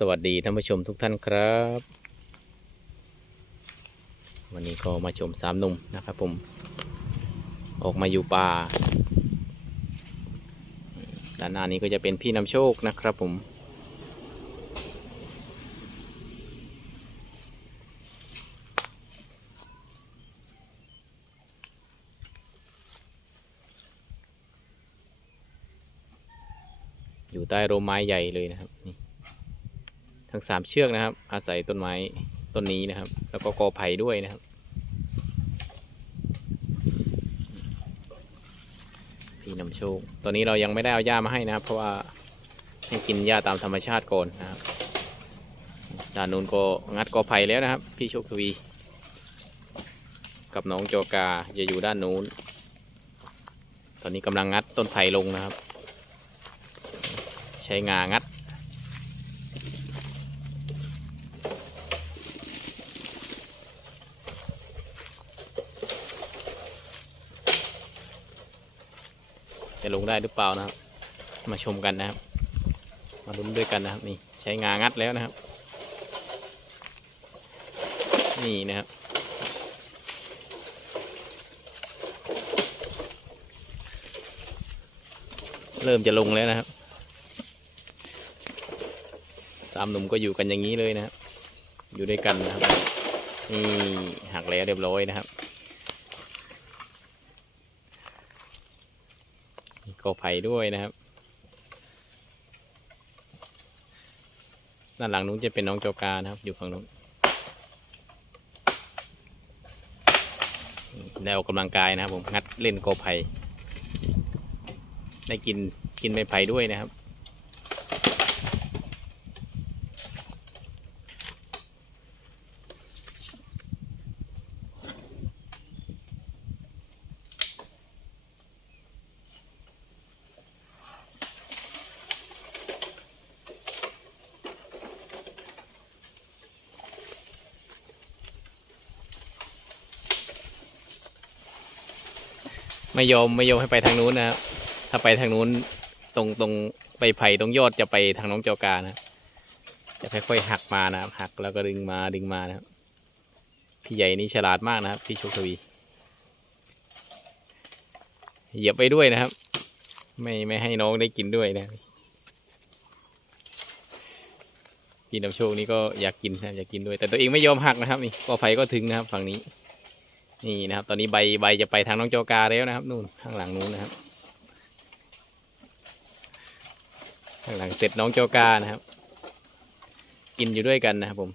สวัสดีท่านผู้ชมทุกท่านครับ วันนี้ก็มาชมสามนุ่มนะครับผม ออกมาอยู่ป่าด้านหน้านี้ก็จะเป็นพี่นำโชคนะครับผม อยู่ใต้ร่มไม้ใหญ่เลยนะครับนี่ ทั้งสามเชือกนะครับ อาศัยต้นไม้ต้นนี้นะครับ แล้วก็กอไผ่ด้วยนะครับ พี่นำโชคตอนนี้เรายังไม่ได้เอาหญ้ามาให้นะครับ เพราะว่าให้กินหญ้าตามธรรมชาติก่อนนะครับด้านนู้นก็งัดกอไผ่แล้วนะครับ พี่โชคทวี กับน้องโจกาจะอยู่ด้านนู้น ตอนนี้กำลังงัดต้นไผ่ลงนะครับ ใช้งางัด จะลงได้หรือเปล่านะครับ มาชมกันนะครับ มาลุ้นด้วยกันนะครับ นี่ใช้งางัดแล้วนะครับ นี่นะครับเริ่มจะลงแล้วนะครับ สามหนุ่มก็อยู่กันอย่างนี้เลยนะครับ อยู่ด้วยกันนะครับ นี่หักแล้วเรียบร้อยนะครับมีก อไผ่ด้วยนะครับ ด้านหลังนู้นจะเป็นน้องโจกานะครับ อยู่ฝั่งนู้นได้ออกกำลังกายนะครับผมงัดเล่นกอไผ่ได้กินกินใบไผ่ด้วยนะครับ ไม่ยอมไม่ยอมให้ไปทางนู้นนะครับถ้าไปทางนู้นตรงตรงไปไผ่ตรงยอดจะไปทางน้องเจ้ากานะจะค่อยๆหักมานะครับหักแล้วก็ดึงมาดึงมานะครับ พี่ใหญ่นี่ฉลาดมากนะครับ พี่โชคทวีเหยียบไปด้วยนะครับ ไม่ไม่ให้น้องได้กินด้วยนะพี่นำโชคนี่ก็อยากกินนะอยากกินด้วย แต่ตัวเองไม่ยอมหักนะครับนี่กอไผ่ก็ถึงนะครับฝั่งนี้ นี่นะครับ ตอนนี้ใบใบจะไปทางน้องโจกาแล้วนะครับนู่นข้างหลังนู้นนะครับ ข้างหลังเสร็จน้องโจกานะครับ กินอยู่ด้วยกันนะครับผม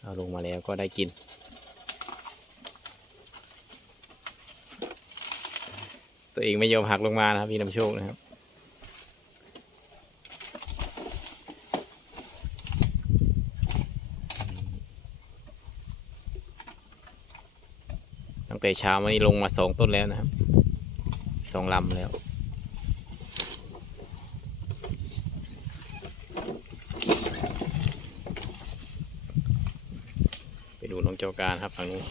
เอาลงมาแล้วก็ได้กิน ตัวเองไม่ยอมหักลงมานะครับพี่นำโชคนะครับ แต่เช้าวันนี้ลงมาสองต้นแล้วนะครับสองลำแล้วไปดูน้องเจ้าการครับฝั่งนู้น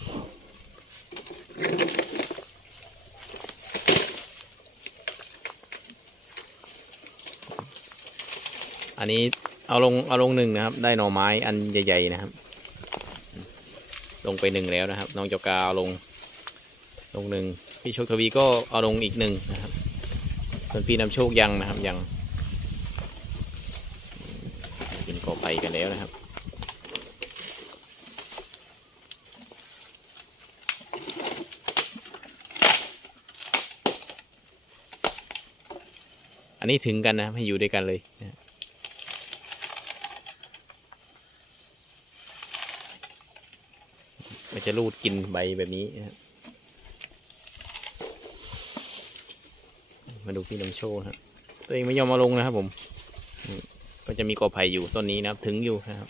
อันนี้เอาลงเอาลงหนึ่งนะครับ ได้หน่อไม้อันใหญ่ๆนะครับ ลงไปหนึ่งแล้วนะครับ น้องเจ้ากาเอาลง ลงหนึ่งพี่โชคทวีก็เอาลงอีกหนึ่งนะครับ ส่วนพี่นำโชคยังนะครับยังกินกอไผ่กันแล้วนะครับอันนี้ถึงกันนะครับให้อยู่ด้วยกันเลยนะมันจะรูดกินใบแบบนี้นะครับ มาดูพี่นำโชว์นะครับตัวเองไม่ยอมมาลงนะครับผมก็จะมีกอไผ่อยู่ต้นนี้นะครับถึงอยู่นะครับ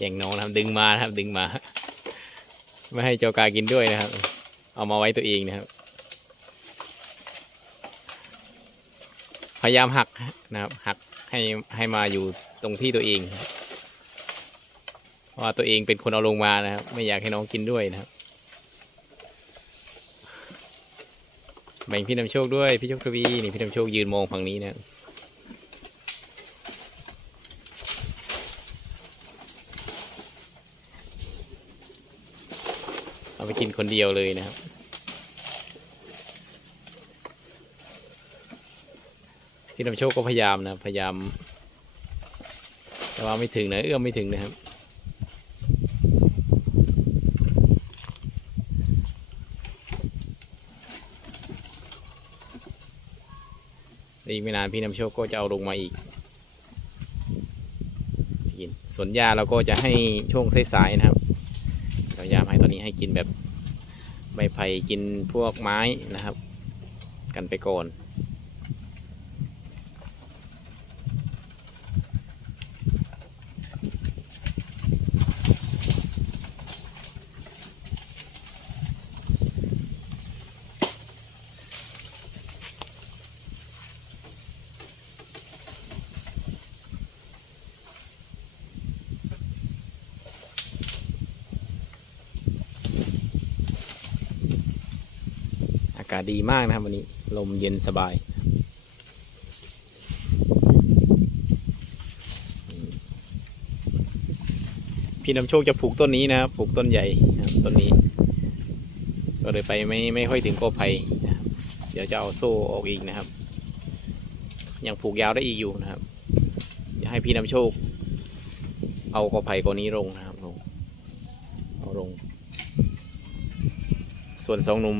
อย่างน้องนะครับดึงมานะครับดึงมา ไม่ให้เจ้ากากินด้วยนะครับ เอามาไว้ตัวเองนะครับ พยายามหักนะครับหักให้ให้มาอยู่ ตรงที่ตัวเองราะว่าตัวเองเป็นคนเอาลงมานะครับ ไม่อยากให้น้องกินด้วยนะครับ แบ่งพี่นำโชคด้วยพี่โชคทวีนี่พี่นำโชคยืนมองฝั่งนี้นะครับเอาไปกินคนเดียวเลยนะครับพี่นำโชคก็พยายามนะพยายาม แต่ว่าไม่ถึงนะเอื้อมไม่ถึงนะครับอีกไม่นานพี่นำโชคก็จะเอาลงมาอีกกินส่วนยาเราก็จะให้ช่วงสายๆนะครับเรายามให้ตอนนี้ให้กินแบบใบไผ่กินพวกไม้นะครับ กันไปก่อน อากาศดีมากนะครับวันนี้ ลมเย็นสบาย พี่นำโชคจะปลูกต้นนี้นะครับปลูกต้นใหญ่นะครับต้นนี้ ก็เลยไปไม่ไม่ค่อยถึงกอไผ่เดี๋ยวจะเอาโซ่ออกอีกนะครับ ยังผูกยาวได้อีกอยู่นะครับอยาให้พี่นำโชค เอากอไผ่กอนี้ลงนะครับลงเอาลง ส่วนสองหนุ่ม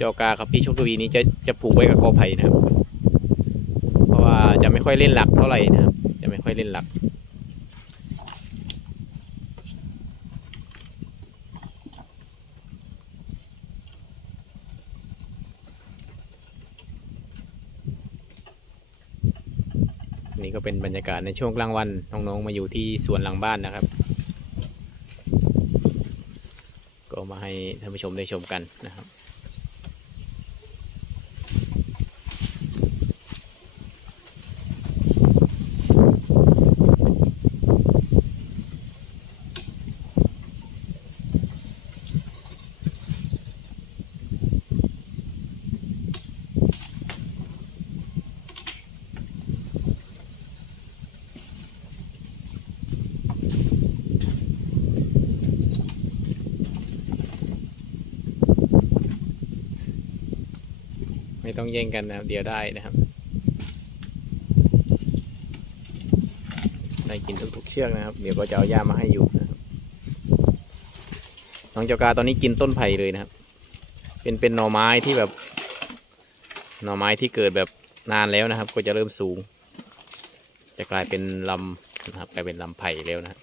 จอกากับพี่โชคทวีนี้จะจะผูกไว้กับกอไผ่นะครับ เพราะว่าจะไม่ค่อยเล่นหลักเท่าไหร่นะครับ จะไม่ค่อยเล่นหลักนี่ก็เป็นบรรยากาศในช่วงกลางวันน้องๆมาอยู่ที่สวนหลังบ้านนะครับ ก็มาให้ท่านผู้ชมได้ชมกันนะครับ ไม่ต้องแย่งกันนะครับ เดี๋ยวได้นะครับได้กินทุกๆเชือกนะครับ เดี๋ยวก็จะเอาหญ้ามาให้อยู่นะครับน้องเจ้ากาตอนนี้กินต้นไผ่เลยนะครับ เป็นเป็นหน่อไม้ที่แบบหน่อไม้ที่เกิดแบบนานแล้วนะครับ ก็จะเริ่มสูง จะกลายเป็นลำนะครับกลายเป็นลำไผ่แล้วนะ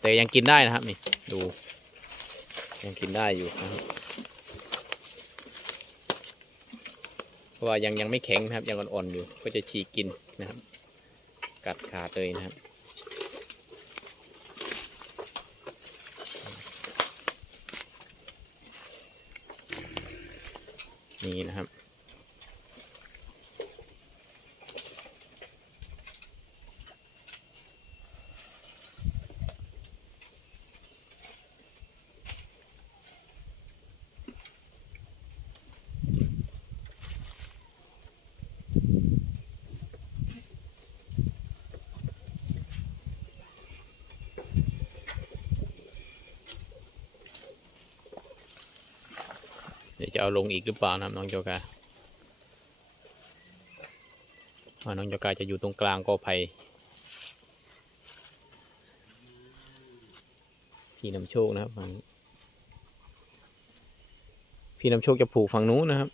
แต่ยังกินได้นะครับนี่ดู ยังกินได้อยู่นะครับ เพราะว่ายังยังไม่แข็งนะครับยังอ่อนๆอยู่ก็จะฉีกกินนะครับ กัดขาดเลยนะครับนี่นะครับ จะเอาลงอีกหรือเปล่านะครับน้องโจกาว่าน้องโจกาจะอยู่ตรงกลางกอไผ่พี่นำโชคนะครับฝั่งพี่นำโชคจะผูกฝั่งนู้นนะครับ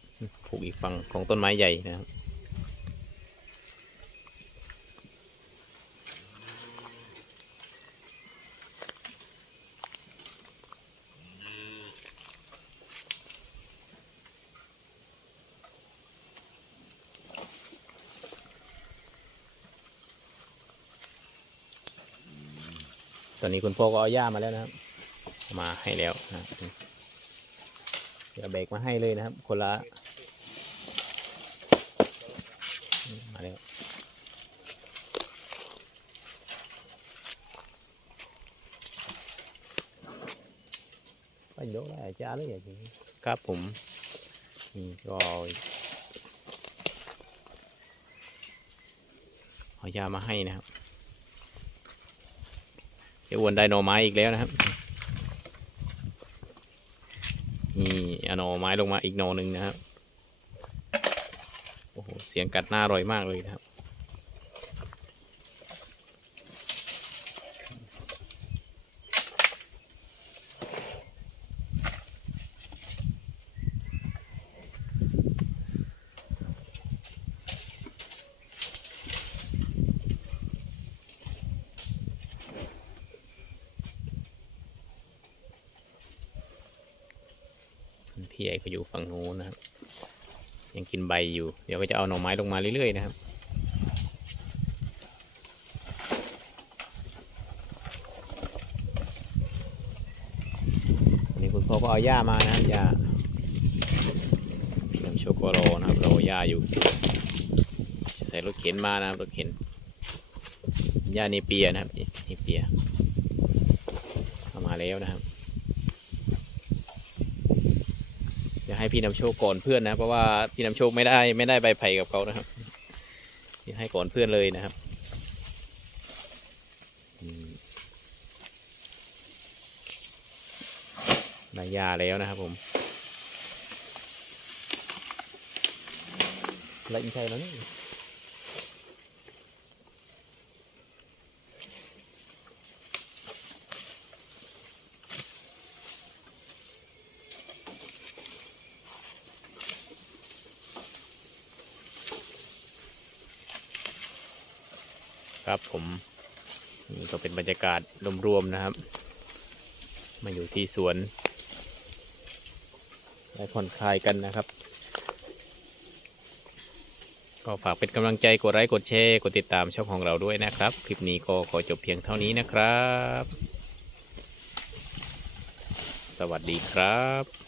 ผูกอีกฝั่งของต้นไม้ใหญ่นะครับ ตอนนี้คุณพ่อก็เอาหญ้ามาแล้วนะครับ มาให้แล้วนะครับเดี๋ยวแบกมาให้เลยนะครับ คนละ มาแล้ว anh đỗ lại cha đấy vậy ครับผมนี่ก็เอาเอายามาให้นะครับ เดี๋ยวอ้วนได้หน่อไม้อีกแล้วนะครับ นี่เอาหน่อไม้ลงมาอีกหน่อหนึ่งนะครับ โอ้โห เสียงกัดหน้าอร่อยมากเลยนะครับ พี่ใหญ่ก็อยู่ฝั่งโน้นนะครับ ยังกินใบอยู่ เดี๋ยวก็จะเอาหน่อไม้ลงมาเรื่อยๆนะครับนนี้คุณพ่อก็เอาหญ้ามานะหญ้าพี่น้ำโชคก็รนะครับรอหญ้าอยู่ จะใส่รถเข็นมานะครับรถเข็นหญ้าเนเปียนะครับนี่เนเปียเอามาแล้วนะครับ อยาก ให้พี่นำโชคก่อนเพื่อนนะ เพราะว่าพี่นำโชคไม่ได้ไม่ได้ใบไผ่กับเขานะครับอยากให้ก่อนเพื่อนเลยนะครับได้ยาแล้วนะครับผม lệnh thầy nó đấy ครับ ผมนี่ก็เป็นบรรยากาศรวมๆนะครับ มาอยู่ที่สวนได้ผ่อนคลายกันนะครับ ก็ฝากเป็นกำลังใจกดไลค์กดแชร์กดติดตามช่องของเราด้วยนะครับ คลิปนี้ก็ขอจบเพียงเท่านี้นะครับ สวัสดีครับ